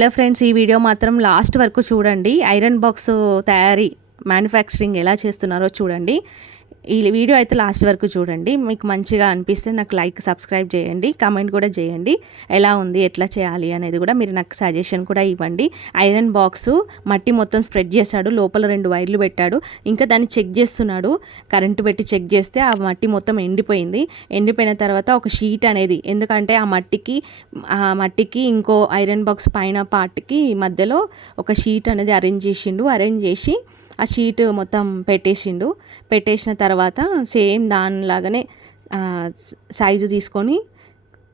Hello friends, ఈ video మాత్రం last వరకు చూడండి. ఐరన్ బాక్స్ తయారీ మ్యానుఫ్యాక్చరింగ్ ఎలా చేస్తున్నారో చూడండి. ఈ వీడియో అయితే లాస్ట్ వరకు చూడండి. మీకు మంచిగా అనిపిస్తే నాకు లైక్, సబ్స్క్రైబ్ చేయండి. కామెంట్ కూడా చేయండి. ఎలా ఉంది, ఎట్లా చేయాలి అనేది కూడా మీరు నాకు సజెషన్ కూడా ఇవ్వండి. ఐరన్ బాక్స్ మట్టి మొత్తం స్ప్రెడ్ చేశాడు, లోపల 2 వైర్లు పెట్టాడు. ఇంకా దాన్ని చెక్ చేస్తున్నాడు. కరెంటు పెట్టి చెక్ చేస్తే ఆ మట్టి మొత్తం ఎండిపోయింది. ఎండిపోయిన తర్వాత ఒక షీట్ అనేది, ఎందుకంటే ఆ మట్టికి ఇంకో ఐరన్ బాక్స్ పైన పార్ట్కి మధ్యలో ఒక షీట్ అనేది అరేంజ్ చేసి ఆ షీట్ మొత్తం పెట్టేసిన తర్వాత సేమ్ దానిలాగానే సైజు తీసుకొని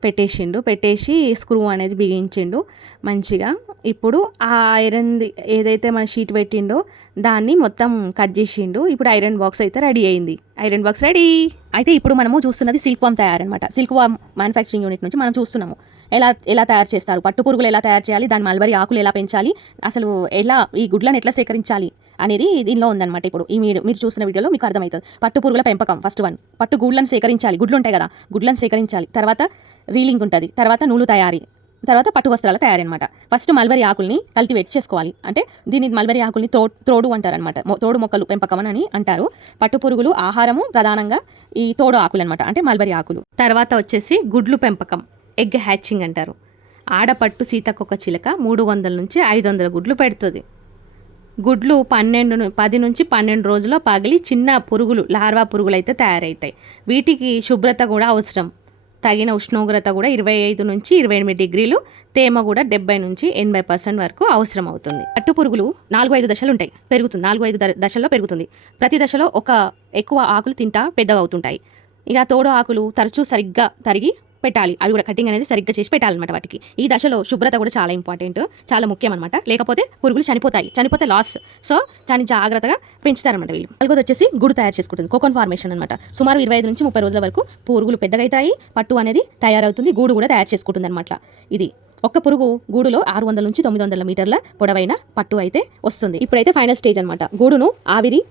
పెట్టేసి స్క్రూ అనేది బిగించిండు మంచిగా. ఇప్పుడు ఆ ఐరన్ది ఏదైతే మన షీట్ పెట్టిండో దాన్ని మొత్తం కట్ చేసిండు. ఇప్పుడు ఐరన్ బాక్స్ అయితే రెడీ అయింది. Iron box ready. అయితే ఇప్పుడు మనము చూస్తున్నది సిల్క్ వామ్ తయారనమాట. సిల్క్ వామ్ మ్యానుఫ్యాక్చరింగ్ యూనిట్ నుంచి మనం చూస్తున్నాము ఎలా తయారు చేస్తారు, పట్టు పురుగులు ఎలా తయారు చేయాలి, దాని మల్బరీ ఆకులు ఎలా పెంచాలి, అసలు ఈ గుడ్లను ఎట్లా సేకరించాలి అనేది దీనిలో ఉందన్నమాట. ఇప్పుడు మీరు చూసిన వీడియోలో మీకు అర్థమవుతుంది. పట్టు పురుగుల పెంపకం ఫస్ట్ వన్. పట్టు గూళ్ళను సేకరించాలి, గుడ్లు ఉంటాయి కదా, గుడ్లను సేకరించాలి. తర్వాత రీలింగ్ ఉంటుంది, తర్వాత నూలు తయారీ, తర్వాత పట్టు వస్త్రాల తయారీ అనమాట. ఫస్ట్ మల్బరీ ఆకుల్ని కల్టివేట్ చేసుకోవాలి. అంటే దీన్ని మల్బరీ ఆకుల్ని తోడు అంటారు అనమాట. తోడు మొక్కలు పెంపకం అని అంటారు. పట్టు పురుగులు ఆహారము ప్రధానంగా ఈ తోడు ఆకులు అనమాట, అంటే మల్బరీ ఆకులు. తర్వాత వచ్చేసి గుడ్లు పెంపకం, ఎగ్ హ్యాచింగ్ అంటారు. ఆడపట్టు సీతకొక చిలక 300 నుంచి 500 గుడ్లు పెడుతుంది. గుడ్లు 10 నుంచి 12 రోజుల్లో పగిలి చిన్న పురుగులు, లార్వా పురుగులు అయితే తయారవుతాయి. వీటికి శుభ్రత కూడా అవసరం. తగిన ఉష్ణోగ్రత కూడా 25 నుంచి 28 డిగ్రీలు, తేమ కూడా 70 నుంచి 80% వరకు అవసరం అవుతుంది. పట్టు పురుగులు 4-5 దశలు ఉంటాయి, పెరుగుతుంది. 4-5 దశల్లో పెరుగుతుంది. ప్రతి దశలో ఎక్కువ ఆకులు తింటా పెద్దగా అవుతుంటాయి. ఇక తోడు ఆకులు తరచూ సరిగ్గా తరిగి పెట్టాలి. అవి కూడా కటింగ్ అనేది సరిగ్గా చేసి పెట్టాలన్నమాట. వాటికి ఈ దశలో శుభ్రత కూడా చాలా ఇంపార్టెంట్, చాలా ముఖ్యం అనమాట. లేకపోతే పురుగులు చనిపోతే లాస్. సో చాలా జాగ్రత్తగా పెంచుతారనమాట వీళ్ళు. 4వది వచ్చేసి గూడు తయారు చేసుకుంటుంది, కోకోన్ ఫార్మేషన్ అనమాట. సుమారు 25 నుంచి 30 రోజుల వరకు పురుగులు పెద్దగా అవుతాయి, పట్టు అనేది తయారవుతుంది, గూడు కూడా తయారు చేసుకుంటుంది అనమాట. ఇది ఒక్క పురుగు గూడులో 600 నుంచి 900 మీటర్ల పొడవైన పట్టు అయితే వస్తుంది. ఇప్పుడైతే ఫైనల్ స్టేజ్ అనమాట. గూడును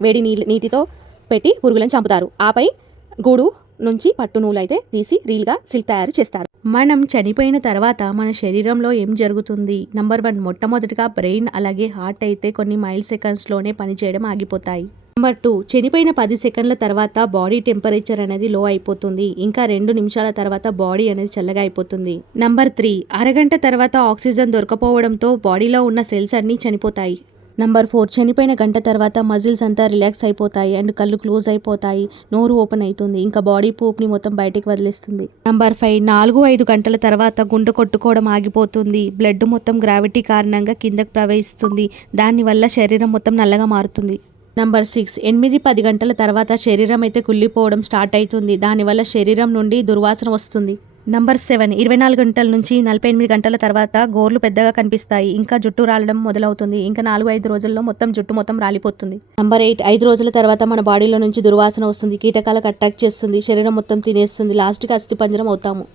వేడి నీటితో పెట్టి పురుగులను చంపుతారు. ఆపై గూడు నుంచి పట్టు నూలు అయితే తీసి రీల్గా సిల్క్ తయారు చేస్తారు. మనం చనిపోయిన తర్వాత మన శరీరంలో ఏం జరుగుతుంది? నంబర్ 1, మొట్టమొదటిగా బ్రెయిన్ అలాగే హార్ట్ అయితే కొన్ని మైల్-సెకండ్స్లోనే పనిచేయడం ఆగిపోతాయి. నంబర్ 2, చనిపోయిన 10 సెకండ్ల తర్వాత బాడీ టెంపరేచర్ అనేది లో అయిపోతుంది. ఇంకా 2 నిమిషాల తర్వాత బాడీ అనేది చల్లగా అయిపోతుంది. నంబర్ 3, అరగంట తర్వాత ఆక్సిజన్ దొరకపోవడంతో బాడీలో ఉన్న సెల్స్ అన్నీ చనిపోతాయి. నంబర్ 4, చనిపోయిన గంట తర్వాత మజిల్స్ అంతా రిలాక్స్ అయిపోతాయి అండ్ కళ్ళు క్లోజ్ అయిపోతాయి, నోరు ఓపెన్ అవుతుంది, ఇంకా బాడీ పూప్ని మొత్తం బయటికి వదిలేస్తుంది. నంబర్ 5, 4-5 గంటల తర్వాత గుండె కొట్టుకోవడం ఆగిపోతుంది. బ్లడ్ మొత్తం గ్రావిటీ కారణంగా కిందకు ప్రవహిస్తుంది. దానివల్ల శరీరం మొత్తం నల్లగా మారుతుంది. నంబర్ 6, 8-10 గంటల తర్వాత శరీరం అయితే కుళ్ళిపోవడం స్టార్ట్ అవుతుంది. దానివల్ల శరీరం నుండి దుర్వాసన వస్తుంది. నంబర్ 7, 24 గంటల నుంచి 48 గంటల తర్వాత గోర్లు పెద్దగా కనిపిస్తాయి, ఇంకా జుట్టు రాలడం మొదలవుతుంది. ఇంకా 4-5 రోజుల్లో జుట్టు మొత్తం రాలిపోతుంది. నంబర్ 8, 5 రోజుల తర్వాత మన బాడీలో నుంచి దుర్వాసన వస్తుంది, కీటకాలకు అటాక్ చేస్తుంది, శరీరం మొత్తం తినేస్తుంది, లాస్ట్కి అస్థిపంజరం అవుతాము.